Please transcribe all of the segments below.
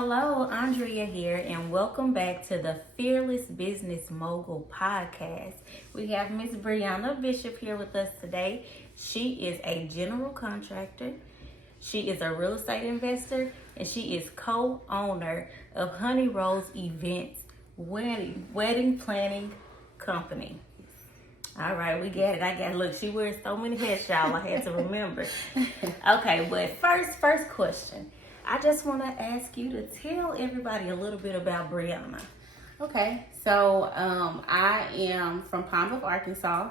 Hello, Andrea here, and welcome back to the Fearless Business Mogul Podcast. We have Miss Breonna Bishop here with us today. She is a general contractor. She is a real estate investor, and she is co-owner of Honey Rose Events wedding planning company. All right, we got it. I got it. Look, she wears so many hats, y'all. I had to remember. Okay, but first question. I just want to ask you to tell everybody a little bit about Breonna. Okay, so I am from Palmville, Arkansas.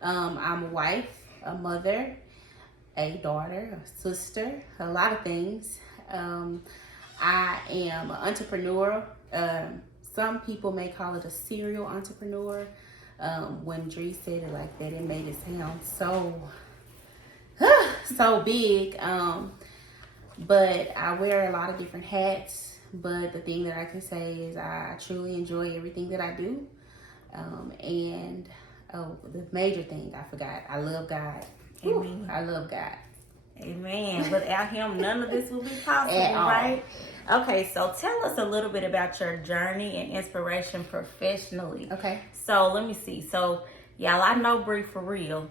I'm a wife, a mother, a daughter, a sister, a lot of things. I am an entrepreneur. Some people may call it a serial entrepreneur. When Dree said it like that, it made it sound so big. But I wear a lot of different hats. But the thing that I can say is I truly enjoy everything that I do. And the major thing I forgot, I love God. Amen. I love God. Amen. Without him, none of this would be possible, right? Okay, so tell us a little bit about your journey and inspiration professionally. Okay. So let me see. So, y'all, I know Bree for real.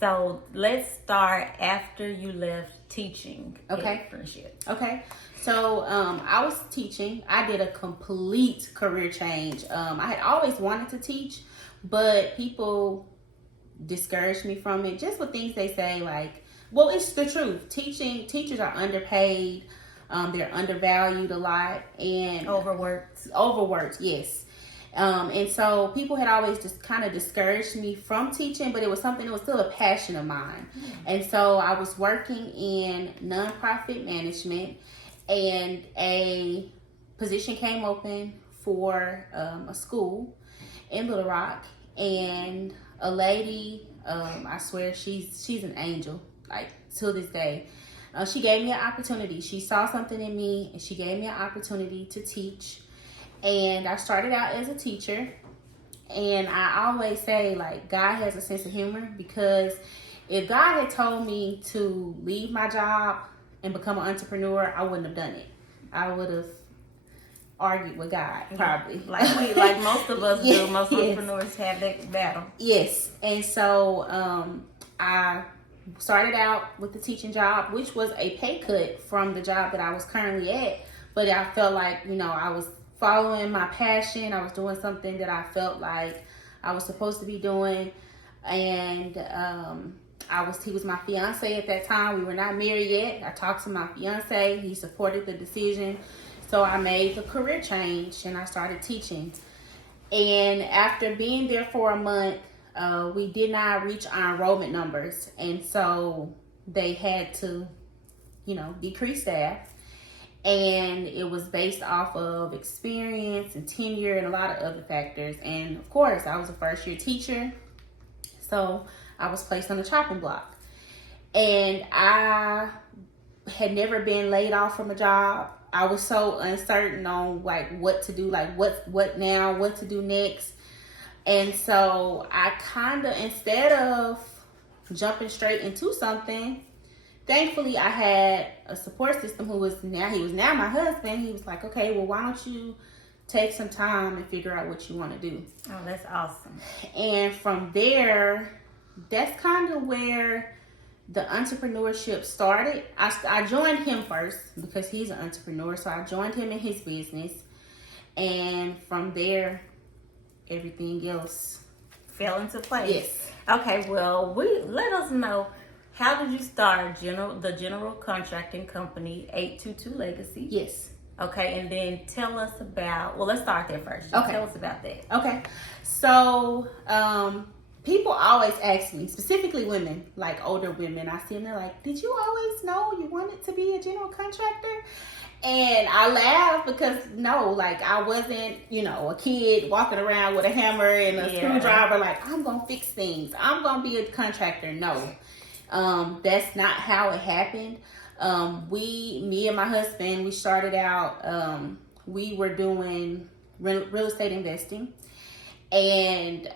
So let's start after you left teaching. Okay. Friendship. Okay. So I was teaching. I did a complete career change. I had always wanted to teach, but people discouraged me from it just with things they say like, well, it's the truth. Teachers are underpaid. They're undervalued a lot and overworked. Yes. And so people had always just kind of discouraged me from teaching, but it was something that was still a passion of mine. Mm-hmm. And so I was working in nonprofit management, and a position came open for a school in Little Rock, and a lady, I swear she's an angel, like till this day. She gave me an opportunity. She saw something in me, and she gave me an opportunity to teach. And I started out as a teacher, and I always say, like, God has a sense of humor, because if God had told me to leave my job and become an entrepreneur, I wouldn't have done it. I would have argued with God, probably. Like most of us do. Most entrepreneurs have that battle. Yes. And so I started out with the teaching job, which was a pay cut from the job that I was currently at. But I felt like, I was following my passion. I was doing something that I felt like I was supposed to be doing. And he was my fiance at that time. We were not married yet. I talked to my fiance. He supported the decision. So I made the career change and I started teaching. And after being there for a month, we did not reach our enrollment numbers. And so they had to, decrease staff. And it was based off of experience and tenure and a lot of other factors. And of course, I was a first year teacher. So I was placed on the chopping block. And I had never been laid off from a job. I was so uncertain on like what to do, like what now, what to do next. And so I kind of, instead of jumping straight into something, thankfully, I had a support system he was now my husband. He was like, okay, well, why don't you take some time and figure out what you want to do? Oh, that's awesome. And from there, that's kind of where the entrepreneurship started. I joined him first because he's an entrepreneur. So I joined him in his business. And from there, everything else fell into place. Yes. Okay, well, let us know. How did you start the General Contracting Company, 822 Legacy? Yes. Okay, and then tell us about, let's start there first. Okay. Tell us about that. Okay. So, people always ask me, specifically women, like older women, I see them, they're like, did you always know you wanted to be a general contractor? And I laugh because I wasn't, a kid walking around with a hammer and a screwdriver, like, I'm going to fix things. I'm going to be a contractor. No. That's not how it happened. Me and my husband, we started out, we were doing real estate investing. And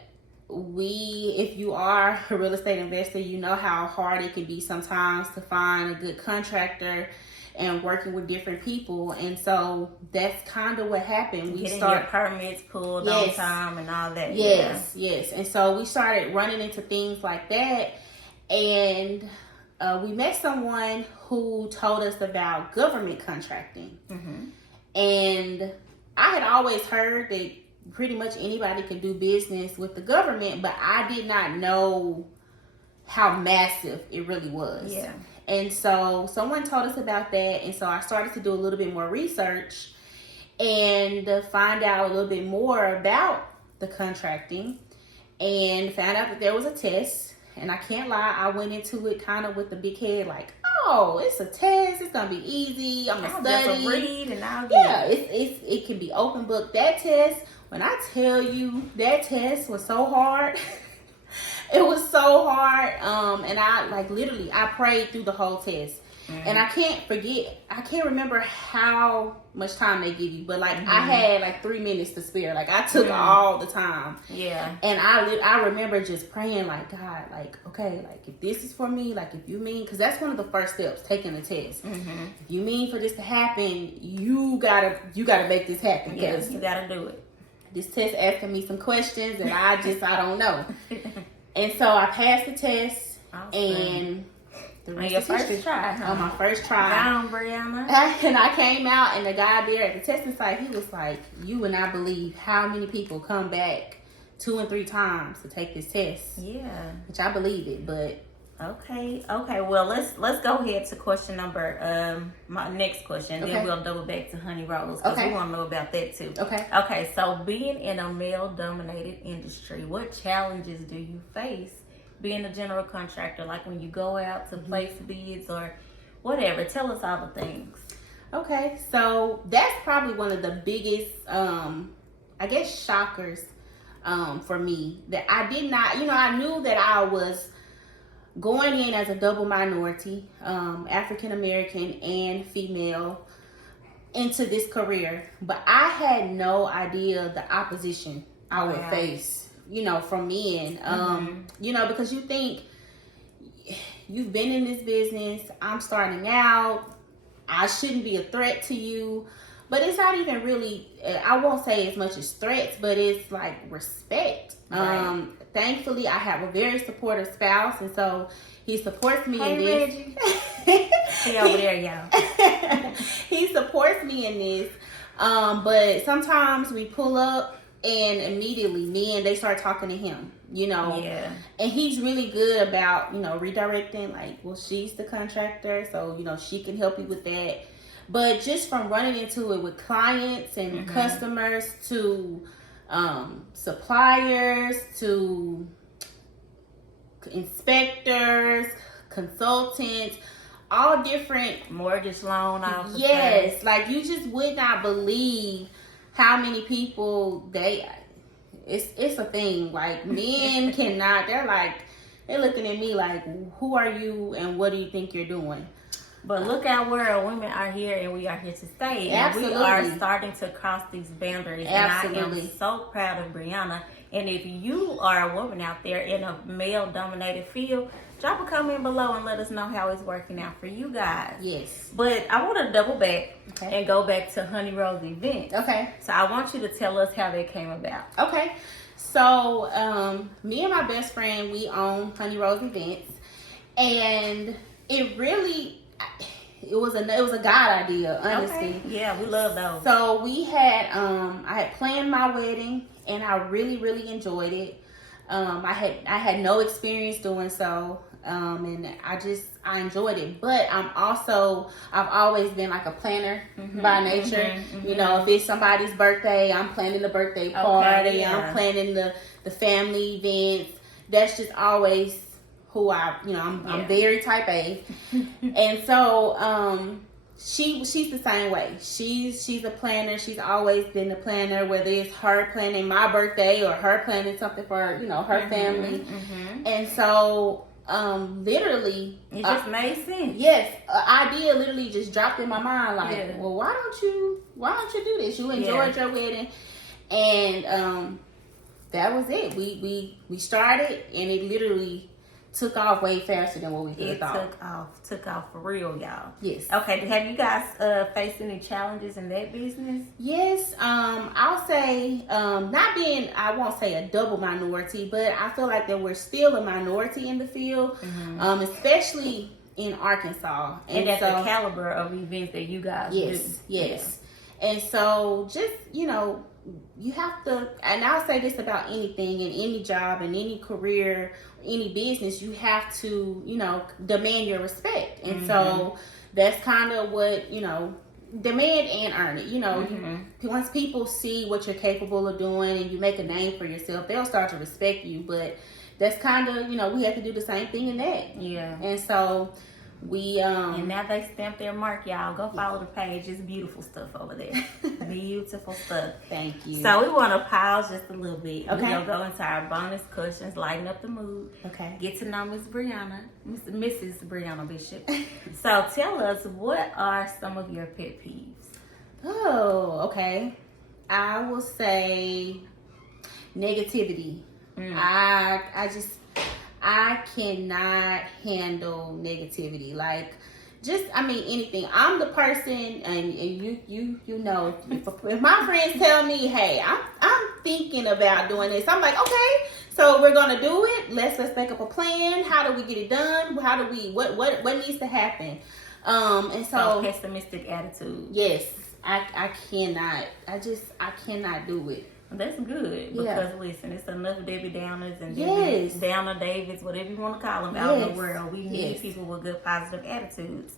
if you are a real estate investor, you know how hard it can be sometimes to find a good contractor and working with different people. And so that's kind of what happened. Getting your permits pulled on time and all that. Yes. And so we started running into things like that. And we met someone who told us about government contracting. And I had always heard that pretty much anybody could do business with the government, but I did not know how massive it really was. Yeah. And so someone told us about that, and so I started to do a little bit more research and find out a little bit more about the contracting, and found out that there was a test. And I can't lie, I went into it kind of with the big head, like, oh, it's a test, it's gonna be easy, I'm gonna study, just read, and I'll get it can be open book. That test, when I tell you, that test was so hard. It was so hard. And I I prayed through the whole test. And I can't remember how much time they give you, but I had 3 minutes to spare. I took all the time. Yeah. And I remember just praying, God, okay, if this is for me, if you mean, because that's one of the first steps, taking the test. If you mean for this to happen, you gotta make this happen. Yes, you gotta do it. This test asking me some questions, and I don't know. And so I passed the test, and the rest is history. Try, huh? On my first try. Down, Breonna. And I came out, and the guy there at the testing site, he was like, "You would not believe how many people come back 2 and 3 times to take this test." Yeah. Which I believe it, but okay. Well, let's go ahead to question number my next question. Okay. Then we'll double back to Honey Rose, because we want to know about that too. Okay. So being in a male-dominated industry, what challenges do you face being a general contractor? Like when you go out to place bids or whatever. Tell us all the things. Okay, so that's probably one of the biggest, shockers for me, that I did not, I knew that I was going in as a double minority, African American and female, into this career, but I had no idea the opposition I would face, from men, because you think you've been in this business, I'm starting out, I shouldn't be a threat to you. But it's not even really, I won't say as much as threats, but it's respect. Right. Thankfully, I have a very supportive spouse, and so he supports me in this. Reggie. He over there, y'all. He supports me in this. But sometimes we pull up, and immediately men, they start talking to him, Yeah. And he's really good about, redirecting, well, she's the contractor, so, she can help you with that. But just from running into it with clients and customers to suppliers to inspectors, consultants, all different mortgage loan officers. Yes, you just would not believe how many people it's a thing. Men cannot, they're looking at me who are you and what do you think you're doing? But look at where women are here, and we are here to stay. Absolutely. And we are starting to cross these boundaries. Absolutely. And I am so proud of Breonna. And if you are a woman out there in a male-dominated field, drop a comment below and let us know how it's working out for you guys. Yes. But I want to double back and go back to Honey Rose event. Okay. So I want you to tell us how they came about. Okay. So me and my best friend, we own Honey Rose Events, and it was a God idea, honestly. Okay. Yeah, we love those. So we had I had planned my wedding, and I really, really enjoyed it. I had no experience doing so, and I enjoyed it. But I've always been a planner by nature. If it's somebody's birthday, I'm planning the birthday party. Okay, yeah. I'm planning the family events. That's just always who I'm very type A. And so she's the same way. She's a planner. She's always been a planner, whether it's her planning my birthday or her planning something for her family. And so literally it just made sense. Yes, an idea literally just dropped in my mind, well, why don't you do this? You enjoyed your wedding. And that was it. We started, and it literally took off way faster than what we could have thought. Took off for real, y'all. Yes. Okay, have you guys faced any challenges in that business? Yes, I'll say, I won't say a double minority, but I feel like that we're still a minority in the field, especially in Arkansas. And at the caliber of events that you guys do. Yes. And so just, you have to, and I'll say this about anything, in any job, in any career, any business, you have to, demand your respect. And so that's kind of what, demand and earn it. Once people see what you're capable of doing and you make a name for yourself, they'll start to respect you. But that's kind of, we have to do the same thing in that. Yeah. And so we and now they stamp their mark, y'all. Go follow the page. It's beautiful stuff over there. Beautiful stuff. Thank you. So we want to pause just a little bit. Okay. We're going to go into our bonus questions, lighten up the mood. Okay. Get to know Miss Breonna, Mrs. Breonna Bishop. So tell us, what are some of your pet peeves? Oh, okay. I will say negativity. I cannot handle negativity. Like, anything. I'm the person, and you know, if my friends tell me, hey, I'm thinking about doing this, I'm like, okay, so we're gonna do it. Let's make up a plan. How do we get it done? What needs to happen? And so pessimistic attitude. Yes, I cannot. I cannot do it. That's good, because listen, it's enough Debbie Downers and Downer Davids, whatever you want to call them, out in the world. We need people with good positive attitudes.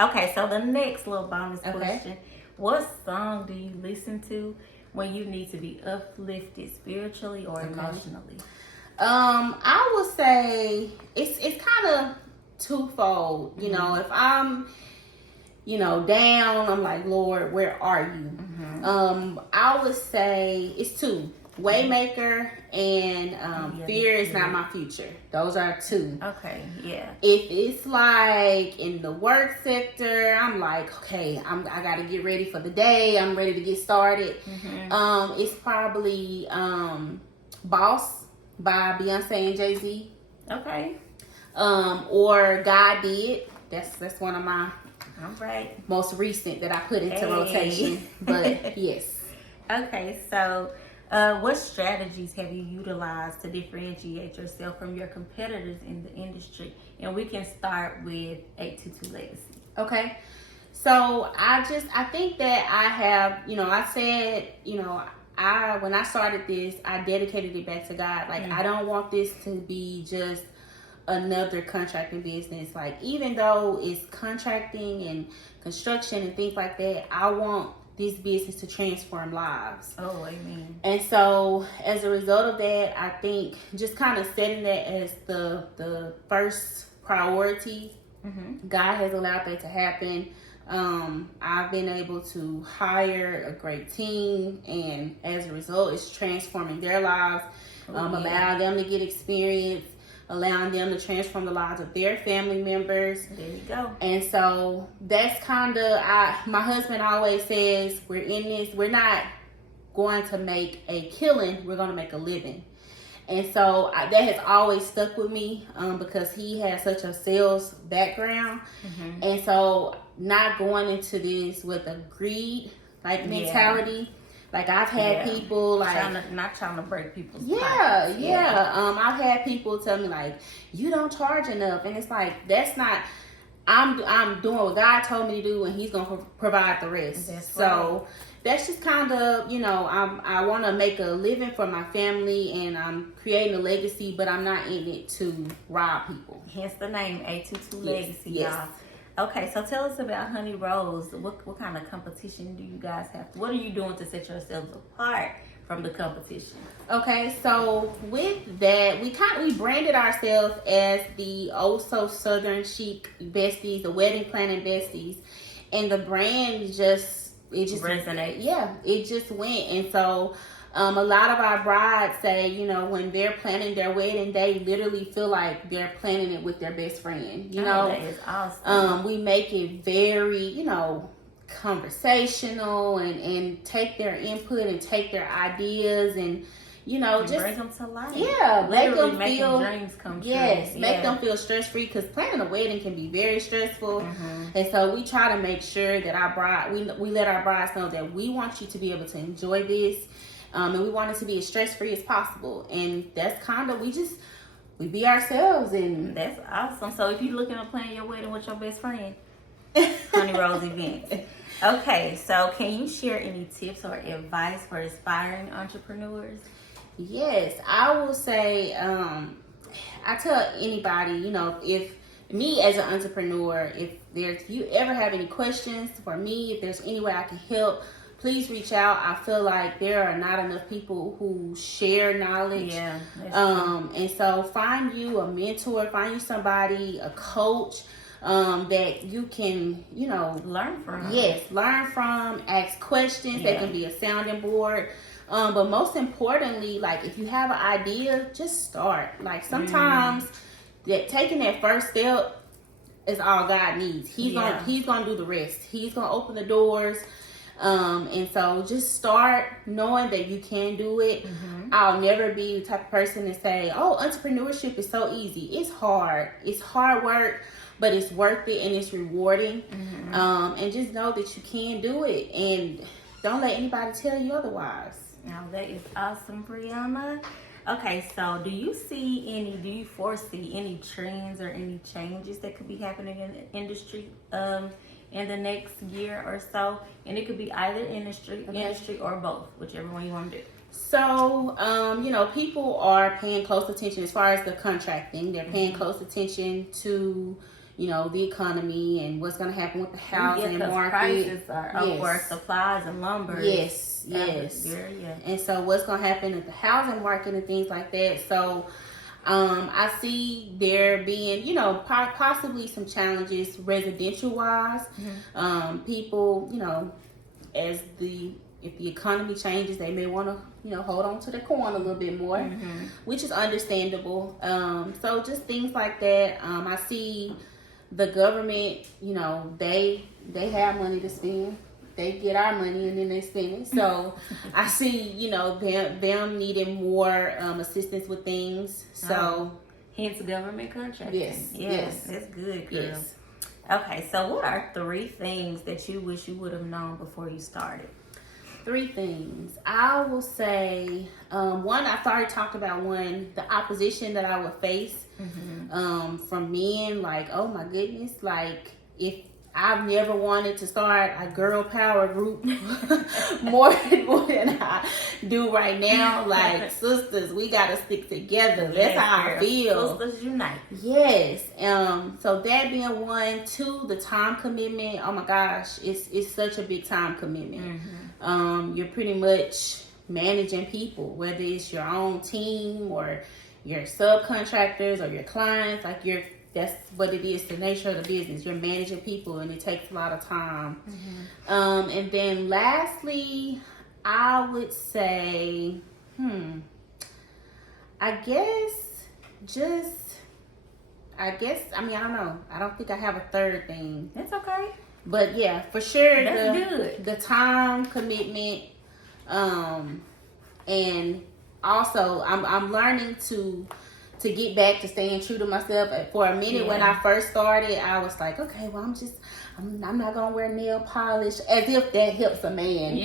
Okay, so the next little bonus question: what song do you listen to when you need to be uplifted spiritually or emotionally? I would say it's kind of twofold. If I'm down, I'm like, Lord, where are you? I would say it's two. Waymaker and Fear is Not My Future. Those are two. Okay, yeah. If it's like in the work sector, I'm like, okay, I got to get ready for the day. I'm ready to get started. It's probably Boss by Beyonce and Jay-Z. Okay. Or God Did. That's one of my most recent that I put into rotation. But yes. Okay, so what strategies have you utilized to differentiate yourself from your competitors in the industry? And we can start with 822 Legacy. Okay. So I think that I have, I said, when I started this, I dedicated it back to God. Like, I don't want this to be just another contracting business. Like, even though it's contracting and construction and things like that, I want this business to transform lives. Oh, amen. And so as a result of that, I think just kind of setting that as the first priority, God has allowed that to happen. I've been able to hire a great team, and as a result, it's transforming their lives, allowing them to get experience, allowing them to transform the lives of their family members. There you go. And so that's kind of, my husband always says, we're in this, we're not going to make a killing, we're going to make a living. And so that has always stuck with me, because he has such a sales background. And so not going into this with a greed mentality. Like, I've had people not trying to break people's pockets. I've had people tell me, like, you don't charge enough, and it's like, that's not. I'm doing what God told me to do, and He's gonna provide the rest. That's just kind of, I want to make a living for my family, and I'm creating a legacy, but I'm not in it to rob people. Hence the name 822 Legacy, y'all. Okay, so tell us about Honey Rose. What kind of competition do you guys have? What are you doing to set yourselves apart from the competition? Okay, so with that, we branded ourselves as the Oh So Southern Chic Besties, the wedding planning besties, and the brand just resonates. Yeah, it just went, and so. A lot of our brides say, when they're planning their wedding, they literally feel like they're planning it with their best friend. That is awesome. We make it very, conversational and take their input and take their ideas and, just bring them to life. Yeah, Literally make them feel dreams come true. Yes, make them feel stress free, because planning a wedding can be very stressful. And so we try to make sure that we let our brides know that we want you to be able to enjoy this, and we want it to be as stress free as possible. And that's kind of we be ourselves, and that's awesome. So if you're looking to plan your wedding with your best friend, Honey Rose Events. Okay, so can you share any tips or advice for aspiring entrepreneurs? Yes, I will say, I tell anybody, if me as an entrepreneur, if you ever have any questions for me, if there's any way I can help, please reach out. I feel like there are not enough people who share knowledge. Yeah. And so find you a mentor, find you somebody, a coach, that you can, learn from. Yes, learn from, ask questions. They can be a sounding board. But most importantly, like, if you have an idea, just start. Like, sometimes taking that first step is all God needs. He's gonna do the rest. He's gonna open the doors. And so just start knowing that you can do it. I'll never be the type of person to say, oh, entrepreneurship is so easy. It's hard. It's hard work, but it's worth it and it's rewarding. And just know that you can do it, and don't let anybody tell you otherwise. Now that is awesome, Breonna. Okay, so do you foresee any trends or any changes that could be happening in the industry in the next year or so? And it could be either industry or both, whichever one you want to do. So, people are paying close attention as far as the contracting. They're paying close attention to, the economy and what's going to happen with the housing market. Prices are up for supplies and lumber. Yes. And so what's going to happen with the housing market and things like that. So, I see there being, possibly some challenges residential wise. People, if the economy changes, they may want to, hold on to their coin a little bit more, which is understandable. So just things like that. I see the government, they have money to spend. They get our money and then they spend it. So I see, them needing more assistance with things. So hence government contracting. Yes. That's good, girl. Yes. Okay, so what are 3 things that you wish you would have known before you started? 3 things. I will say, one, I've already talked about the opposition that I would face from men. Like, oh my goodness, like, if I've never wanted to start a girl power group more than I do right now. Like, sisters, we gotta stick together. That's how I feel. Sisters unite. Yes. So that being 1. 2, the time commitment. Oh my gosh, it's such a big time commitment. You're pretty much managing people, whether it's your own team or your subcontractors or your clients. Like, that's what it is, the nature of the business. You're managing people, and it takes a lot of time. And then lastly, I would say, I don't know. I don't think I have a 3rd thing. That's okay. But yeah, for sure, That's the time commitment, and also I'm learning to get back to staying true to myself. For a minute, when I first started, I was like, okay, well, I'm not gonna wear nail polish, as if that helps a man.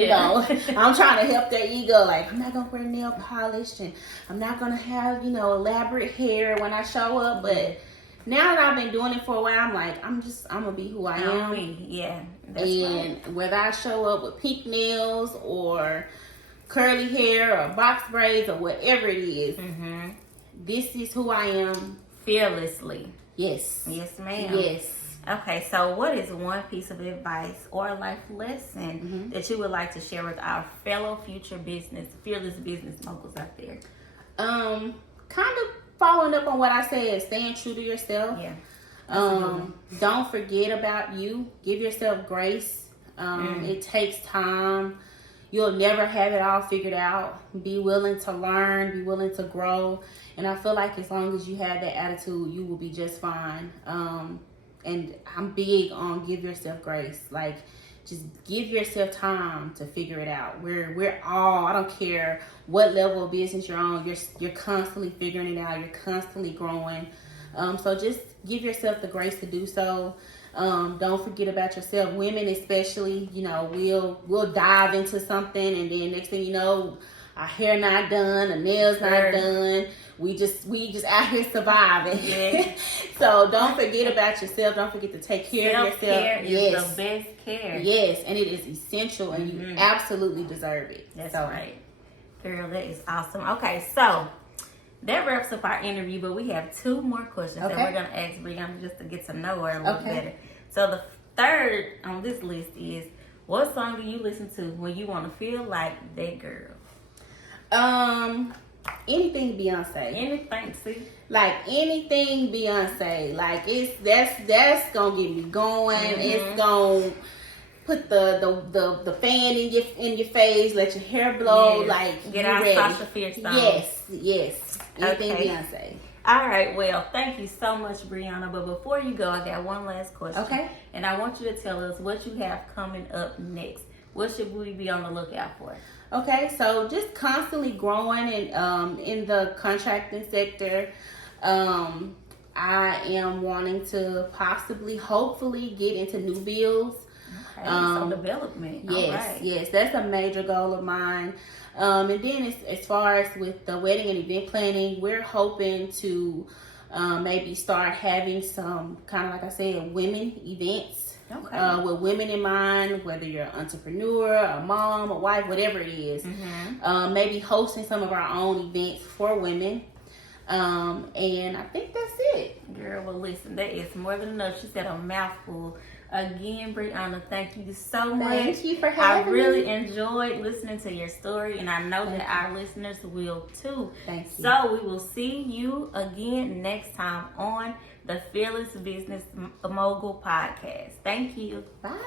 I'm trying to help their ego. Like, I'm not gonna wear nail polish, and I'm not gonna have elaborate hair when I show up. But now that I've been doing it for a while, I'm like, I'm gonna be who I am. Yeah. And whether I show up with pink nails or curly hair or box braids or whatever it is, this is who I am. Fearlessly. Yes. Yes, ma'am. Yes. Okay, so what is one piece of advice or life lesson that you would like to share with our fellow fearless business moguls out there? Kind of following up on what I said, staying true to yourself. Yeah. Don't forget about you. Give yourself grace. It takes time. You'll never have it all figured out. Be willing to learn. Be willing to grow. And I feel like as long as you have that attitude, you will be just fine. And I'm big on give yourself grace. Like, just give yourself time to figure it out. We're all, I don't care what level of business you're on, you're constantly figuring it out. You're constantly growing. So just give yourself the grace to do so. Don't forget about yourself. Women especially, we'll dive into something, and then next thing you know, our hair not done, our nails not done. We just out here surviving. Yeah. So don't forget about yourself. Don't forget to take care of yourself. Self-care is the best care. Yes, and it is essential, and you absolutely deserve it. That's right. Girl, that is awesome. Okay, so that wraps up our interview, but we have 2 more questions that we're going to ask Breonna just to get to know her a little better. So the third on this list is, what song do you listen to when you want to feel like that girl? Anything Beyonce. Anything, see? Like anything Beyonce. Like that's gonna get me going. It's gonna put the fan in your face, let your hair blow, like get our Sasha Fierce song. Yes. Anything Beyonce. All right, well, thank you so much, Breonna. But before you go, I got one last question. Okay. And I want you to tell us what you have coming up next. What should we be on the lookout for? Okay, so just constantly growing in the contracting sector. I am wanting to hopefully get into new builds. Okay, so development. Yes, that's a major goal of mine. And then as far as with the wedding and event planning, we're hoping to maybe start having some kind of, like I said, women events. Okay. With women in mind, whether you're an entrepreneur, a mom, a wife, whatever it is. Maybe hosting some of our own events for women. And I think that's it. Girl, well, listen, that is more than enough. She said a mouthful. Again, Breonna, thank you so much. Thank you for having me. I really enjoyed listening to your story, and I know that our listeners will too. Thank you. So we will see you again next time on the Fearless Business Mogul Podcast. Thank you. Bye.